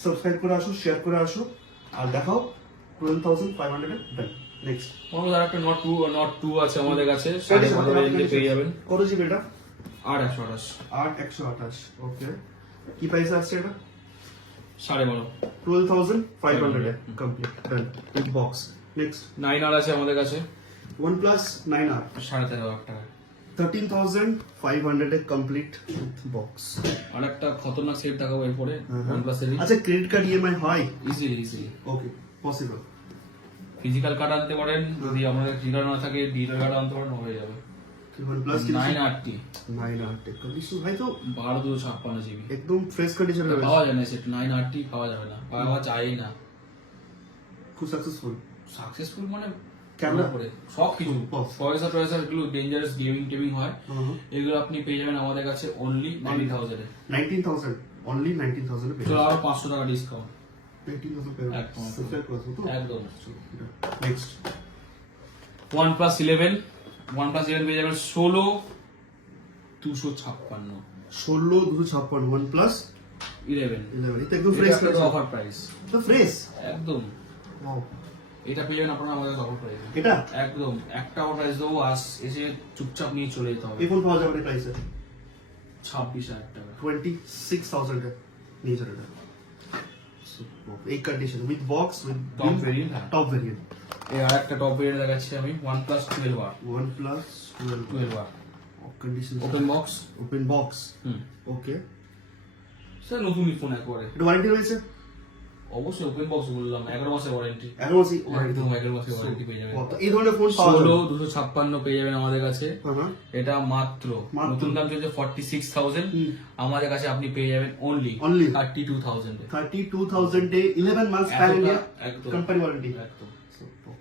সাবস্ক্রাইব করে আসো, শেয়ার করে আসো, আর দেখাও 12,500 ডান। নেক্সট আমাদের আর একটা Nord 2 আছে আমাদের কাছে, 15,500 রেঞ্জে পেয়ে যাবেন। কত জিবি এটা? 8/128, 8/128, ওকে। কি প্রাইস আসছে এটা? 12,500। 12,500 এ complete done with box. Next 9R আছে আমাদের কাছে, OnePlus 9R 13,500 টাকা। 13,500 এ কমপ্লিট উইথ বক্স। আর একটা খতরনাক সেট দেখাবো এরপরে, OnePlus এর আচ্ছা ক্রেডিট কার্ড ইএমআই হয়? Easily okay possible. Physical card আনতে পারেন, যদি আমাদের ফিজিক্যাল না থাকে ডিজিটাল কার্ড আনতে পারেন, হয়ে যাবে। OnePlus কি 9RT 9R কন্ডিশন ভাই তো 12/256 GB একদম ফ্রেশ কন্ডিশন রয়েছে, পাওয়া যায় না, সেট 9RT পাওয়া যাবে না, পাওয়া যায় না। খুব সাকসেসফুল। সাকসেসফুল মানে ক্যামেরা করে সব কিছু, প্রসেসর এগুলো ডেঞ্জারাস গেমিং হয়, এগুলো আপনি পেয়ে যাবেন আমাদের কাছে অনলি 90,000 এ। 19,000 অনলি 19,000 এ পেয়ে তো যাবেন। আর 500 টাকা ডিসকাউন্ট 18,000 পেয়ে যাবেন। একদম। সাবস্ক্রাইব করে দাও তো। একদম। নেক্সট OnePlus 11 পেয়ে যাবেন 16,256 16,256 OnePlus 11 11 এটা একদম ফ্রেশ অফার প্রাইস, তো ফ্রেশ একদম। ওয়াও। এটা পেয়ে যাবেন আপনারা আমাদের অফার প্রাইস, এটা একদম একটা অফার প্রাইস দেবো, এসে চুপচাপ নিয়ে চলে যেতে হবে। এই ফোন পাওয়া যাবে এই প্রাইসে 26,000 টাকা। 26,000 এ নিয়ে যাবে এটা। এই condition with box with Top variant, হ্যাঁ। Top variant. এই আর একটা টপ ভেরিয়েন্ট দেখাচ্ছি আমি, OnePlus 12R OnePlus 12R condition open box. Open box okay. Sir নতুনই ফোন একবারে, এটা ওয়ারেন্টি রয়েছে? অবশ্যই ওপেন বক্স বললাম, 11 মাসের ওয়ারেন্টি, 11 মাসই একদম 11 মাসের ওয়ারেন্টি পেয়ে যাবেন। তো এই ধরনের ফোন পাওয়া যাবে 16,256 পেয়ে যাবেন আমাদের কাছে। হ্যাঁ এটা মাত্র নতুন দাম চলছে 46,000, আমাদের কাছে আপনি পেয়ে যাবেন অনলি Only 32,000 এ। 32,000 এ 11 মান্থস প্যান ইন্ডিয়া একদম কোম্পানি ওয়ারেন্টি। একদম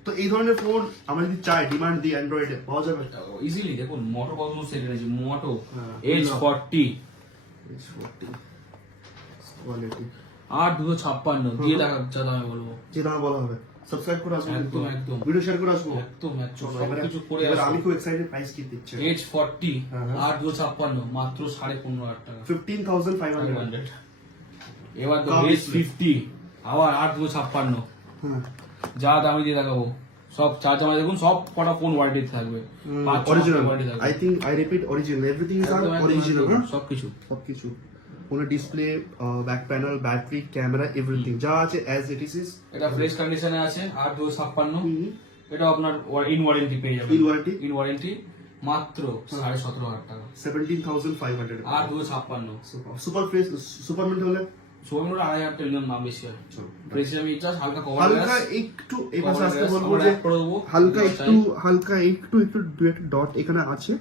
তো এই ধরনের ফোন আমরা যদি চাই ডিমান্ড দিই অ্যান্ড্রয়েডে পাওয়া যাবে? ইজিলি। দেখুন মোটো কত সেট এনেছি, মোটো হ্যাঁ। H40 কোয়ালিটি 8,256 দিয়ে দেখা যা আমি বলবো, যে দাম বলা হবে। সাবস্ক্রাইব করে আসবো, একদম, একদম। ভিডিও শেয়ার করে আসবো। একদম চলো, সব এবারে- কিছু করে এবারে আসো। আমি খুব এক্সাইটেড, প্রাইস কি দিচ্ছে? H40 হ্যাঁ। 8,256 মাত্র 15,500 টাকা। 15,500 এবার তো Come H50 আবার 8,256 হ্যাঁ যা দামি দিয়ে দেখাবো, সব চার্জ আমার দেখুন, সব কটা ফোন ওয়ারেন্টি থাকবে, 5-6 অরিজিনাল। ওয়ারেন্টি থাকবে। I think I repeat original, everything is একদম, একদম, অরিজিনাল। একদম, সবকিছু সবকিছু ফোনের display, back panel, battery, camera, everything যা আছে অ্যাজ ইট ইজ। এটা ফ্রেশ কন্ডিশনে আছে 8,256, এটা আপনার ইন ওয়ারেন্টি পেয়ে যাবেন, In warranty? ইন ওয়ারেন্টি মাত্র 17,500 টাকা। 17,500 8,256 সুপার ফ্রেশ সুপারমিন্ট হলে সবগুলো 2,500 টাকা মিনিমাম দাম বেশি হয়। প্রেসি আমি জাস্ট হালকা কভার হালকা একটু এই পাশে আসতে বলবো যে হালকা একটু ডুয়েট ডট এখানে আছে,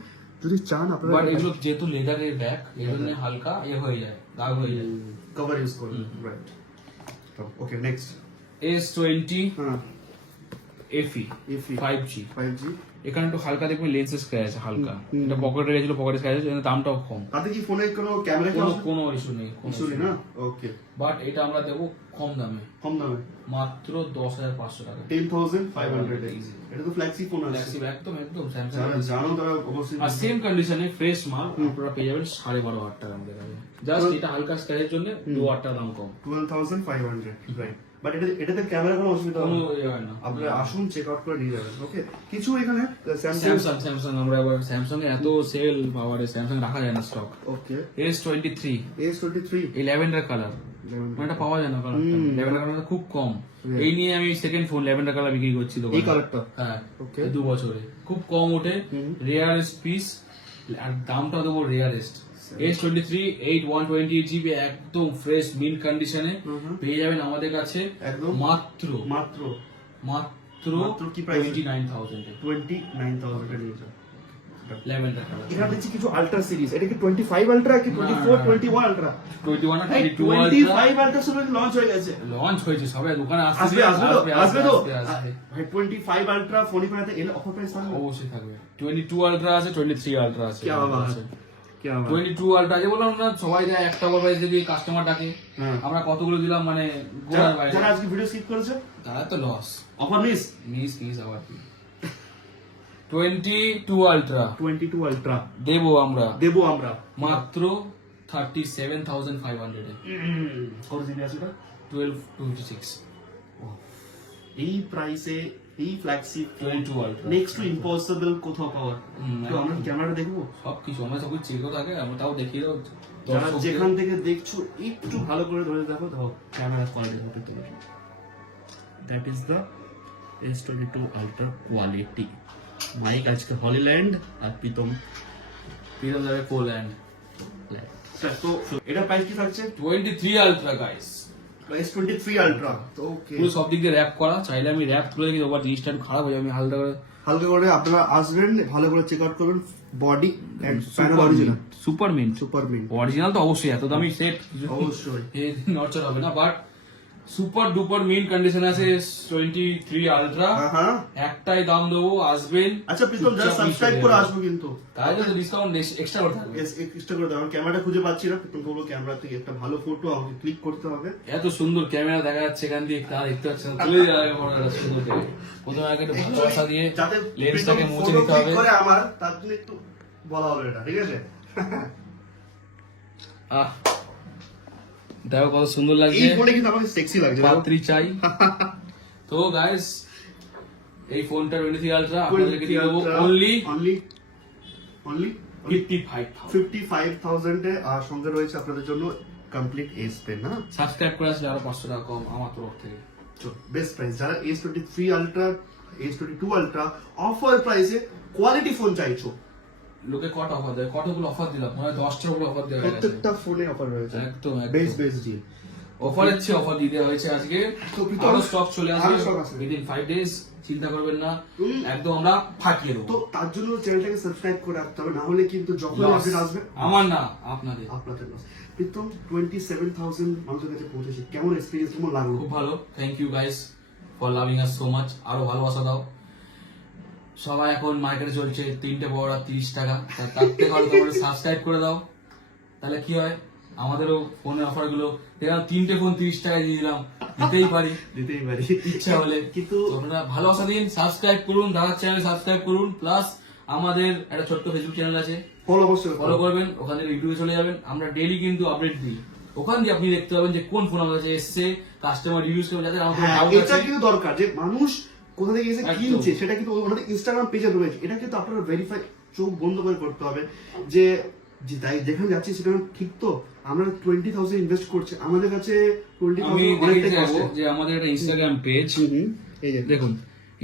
যদি চান আপনারা বাট এগুলো যেহেতু লেদারের ব্যাগ, এই জন্য হালকা হয়ে যায়, দাগ হয়ে যায়। কভার ইউজ করুন, রাইট। ওকে নেক্সট S20 হ্যাঁ এফি FE 5G 5G এখানে একটু হালকা দেখবেন লেন্সের স্ক্র্যাচ আছে হালকা, এটা পকেটে গেছিল, পকেটে স্ক্র্যাচ আছে, দামটাও কম, তাতে কি ফোনে কোনো ক্যামেরা কোনো ইস্যু নেই, ইস্যু নেই না? ওকে, বাট এটা আমরা দেবো কম দামে, কম দামে মাত্র 10,500 টাকা। 10,500 easy। এটা তো ফ্ল্যাক্সি ফোন আছে, ফ্ল্যাক্সিভ একদম একদম স্যামসাং। যারা জানো তারা অবশ্যই। আর সেম কন্ডিশনে ফ্রেশ মাল আপনারা পেয়ে যাবেন 12,500 টাকা আমাদের কাছে, জাস্ট এটা হালকা স্ক্র্যাচের জন্য 2,000 টাকা দাম কম, 12,500 রাইট। বাট এটাতে ক্যামেরা কোনো অসুবিধা কোনো হবে না, ইয়ে হয় না। আপনারা আসুন চেক আউট করে নিয়ে যাবেন। ওকে, কিছু এখানে স্যামসাং। স্যামসাং আমরা এবার স্যামসাং এ এত সেল পাওয়ারে স্যামসাং রাখা যায় না স্টক। ওকে, S23 S23 এই ল্যাভেন্ডার কালার এটা পাওয়া যায় না, কালারটা ল্যাভেন্ডার কালারটা খুব কম। এই নিয়ে আমি সেকেন্ড ফোন ল্যাভেন্ডার কালার বিক্রি করছি দোকানে। এই কালারটা হ্যাঁ, ওকে, 2 বছরে খুব কম ওঠে, রেয়ারেস্ট পিস, আর দামটা দেবো রেয়ারেস্ট। S23 128GB একদম ফ্রেশ মিন্ট কন্ডিশনে পেয়ে যাবেন আমাদের কাছে একদম মাত্র মাত্র মাত্র মাত্র কি price? 29,000 এ 29,000 এর নিয়ে যান। Lavender colour. এখানে দেখছি কিছু আল্ট্রা সিরিজ, এটা কি 25 আল্ট্রা কি 24 21 আল্ট্রা? 21 আর 22 25 আল্ট্রা সবে লঞ্চ হয়ে গেছে, লঞ্চ হয়েছে, সবাই দোকানে আসবে আসবে তো আসবে। ভাই 25 আল্ট্রা ফোন পাঠাতে এলে অফার প্রাইস থাকবে, অবশ্যই থাকবে। 22 আলট্রা আছে, 23 আলট্রা আছে। কি বাবা কি বাবা 22 আলট্রা আছে বললাম না, সবাই যায় একটা প্রাইস যদি কাস্টমার ডাকে, হ্যাঁ। আমরা কতগুলো দিলাম মানে গোড়ার বাইরে, যারা আজকে ভিডিও স্কিপ করেছে তারা তো লস, অফার মিস। মিস আবার কি। 22 আলট্রা 22 আল্ট্রা দেবো আমরা মাত্র মাত্র 37,500 এ, কত জিবি আছে এটা? 1256 এই প্রাইসে এই flagship 22 ultra next to impossible কোথাও পাওয়ার। তো আমরা ক্যামেরা দেখবো, সবকিছু আমরা সবকিছু চেকও থাকে, আমরা তাও দেখিয়ে দাও যারা দর্শকদের। যেখান থেকে দেখছো একটু ভালো করে ধরে দেখো, দাও ক্যামেরা কোয়ালিটি হবে তো। That is the S22 ultra quality. Mic আজকে হলিল্যান্ড আর প্রীতম পিরম যাবে কোল্যান্ড। তো এটা প্রাইস কি থাকছে? 23 আলট্রা গাইস, S23 আল্ট্রা। তো ওকে, পুরো সব দিক দিয়ে র্যাপ করা, চাইলে আমি র্যাপ করে দিই, আবার জিনিসটা একটু খারাপ হয়ে যাবে, আমি হালকা করে হালকা করে আপনারা আসবেন, ভালো করে চেক আউট করবেন body and panel original super mint super mint original তো অবশ্যই, এত দামি সেট অবশ্যই। নড়চড় হবে না, but super duper mint condition আছে 23 আলট্রা। হ্যাঁ একটাই দাম দেবো, আসবেন। আচ্ছা প্রীতম যা সাবস্ক্রাইব করে আসবো কিন্তু তাহলে তো ডিসকাউন্ট এক্সট্রা করে থাকবে। এক্সট্রা করে দাও, ক্যামেরাটা খুঁজে পাচ্ছি না, প্রীতম বলবো ক্যামেরা থেকে একটা ভালো ফটো আমাকে ক্লিক করতে হবে। এত সুন্দর ক্যামেরা দেখা যাচ্ছে এখান দিয়ে, তা দেখতে পাচ্ছেন চলে যাবে ফটোটা সুন্দর করে। প্রথমে আগে একটু ভালোবাসা দিয়ে যাতে লেন্সটাকে মুছে ফটো নিতে ক্লিক হবে। করে আমার, তার জন্য একটু বলা হলো এটা, ঠিক আছে? আহ দেখো কত সুন্দর এই লাগছে, ফোনে কিন্তু আমাকে সেক্সি লাগছে। পাত্রী চাই। তো গাইস এই ফোনটা 23 আলট্রা আপনাদেরকে দিয়ে দেবো অনলি অনলি 55,000। 55,000 এ, আর সঙ্গে রয়েছে আপনাদের জন্য কমপ্লিট এস পেন। না সাবস্ক্রাইব করে আসলে আরো 500 টাকা কম আমার তরফ থেকে। বেস্ট প্রাইস, যারা S23 ultra S22 ultra offer প্রাইসে কোয়ালিটি ফোন চাইছো, লোকে কত অফার দেয়, কতগুলো অফার দিলাম, মানে 10টার উপরে অফার দেওয়া হয়েছে। প্রত্যেকটা ফোনে অফার রয়েছে, একদম বেস্ট বেস্ট ডিল। অফারের চেয়ে অফার দিতে হয়েছে আজকে। তো প্রীতম, আরো স্টক চলে আরো আসবে stock আসবে। উইদিন 5 ডেজ, চিন্তা করবেন না, একদম আমরা ফাটিয়ে দেবো। তো তার জন্য চ্যানেলটাকে সাবস্ক্রাইব করে রাখতে হবে, না হলে কিন্তু যখন Loss। আপডেট আসবে আমার না আপনাদের। আপনাদের লস। প্রীতম 27,000 মানুষের কাছে পৌঁছেছে, কেমন এক্সপিরিয়েন্স, কেমন লাগলো? খুব ভালো, thank you guys for loving us so much. আরো ভালোবাসা দাও। সবাই এখন মার্কেটে চলছে 3টে বড় 30 টাকা, তার থেকে ভালো তোমরা সাবস্ক্রাইব করে দাও, তাহলে কি হয় আমাদেরও ফোনের অফার গুলো দেখলাম 3টে ফোন 30 টাকায় দিয়ে দিলাম, দিতেই পারি ইচ্ছা হলে। কিন্তু আপনারা ভালোবাসা দিন, সাবস্ক্রাইব করুন, দাদার চ্যানেল সাবস্ক্রাইব করুন, প্লাস আমাদের একটা ছোট্ট ফেসবুক চ্যানেল আছে, ফলো অবশ্যই ফলো করবেন, ওখানে ইউটিউবে চলে যাবেন, আমরা ডেইলি কিন্তু আপডেট দিই, ওখান দিয়ে আপনি দেখতে পাবেন যে কোন ফোন আমার কাছে এসছে, কাস্টমার রিভিউজ করবে, যাদের আমার হ্যাঁ, ডাউট এটা আছে। কিন্তু দরকার যে মানুষ কোথা থেকে এসে একদম। কিনছে সেটা কিন্তু ওনাদের ইনস্টাগ্রাম পেজে রয়েছে, এটা কিন্তু আপনারা ভেরিফাই চোখ বন্ধ করে করতে হবে যে তাই যেখানে যাচ্ছি সেটা ঠিক তো। আমরা 20,000 ইনভেস্ট করছি, আমাদের কাছে আমি 20,000 অনেক দেখে থেকে যাবো আসছে। যে আমাদের একটা ইনস্টাগ্রাম পেজ, এই যে দেখুন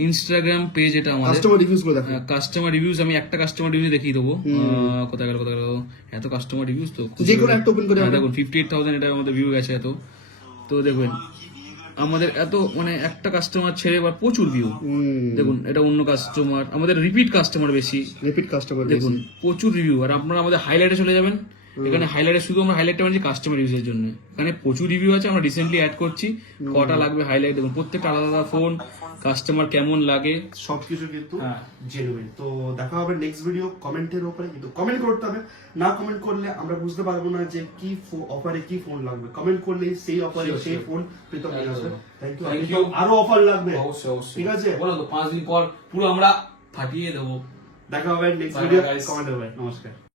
ইনস্টাগ্রাম পেজ, এটা আমাদের কাস্টমার রিভিউজ করে দেখেন। কাস্টমার রিভিউজ, আমি একটা কাস্টমার রিভিউ দেখিয়ে দেবো, কোথায় গেল এত কাস্টমার রিভিউজ তো যে কোনো একটা ওপেন করে হ্যাঁ, আমরা- দেখুন 58,000 এটা আমাদের ভিউ গেছে এত। তো দেখবেন আমাদের এত মানে একটা কাস্টমার ছেড়ে আবার প্রচুর ভিউ, দেখুন এটা অন্য কাস্টমার, আমাদের রিপিট কাস্টমার বেশি, রিপিট কাস্টমার দেখুন প্রচুর রিভিউ। আর আপনারা আমাদের হাইলাইটে চলে যাবেন, এখানে হাইলাইট শুধু আমরা হাইলাইটটা মানে কাস্টমার ইউজের জন্য। এখানে প্রচুর রিভিউ আছে, আমরা রিসেন্টলি অ্যাড করছি। কটা লাগবে হাইলাইট দেখুন, প্রত্যেকটা আলাদা আলাদা ফোন, কাস্টমার কেমন লাগে সবকিছু কিন্তু হ্যাঁ। জেনুইন। তো দেখা হবে নেক্সট ভিডিও কমেন্টের উপরে, কিন্তু কমেন্ট করতে হবে, না কমেন্ট করলে আমরা বুঝতে পারবো না যে কি অফারে কি ফোন লাগবে। কমেন্ট করলে সেই অফারে Sure, সেই sure. ফোন প্রীতম নিয়ে আসবে। Thank you. Thank you. আরো অফার লাগবে অবশ্যই অবশ্যই, ঠিক আছে, বলো তো 5 দিন পর পুরো আমরা ফাটিয়ে দেবো। দেখা হবে next Bye, video guys. Comment হবে। নমস্কার।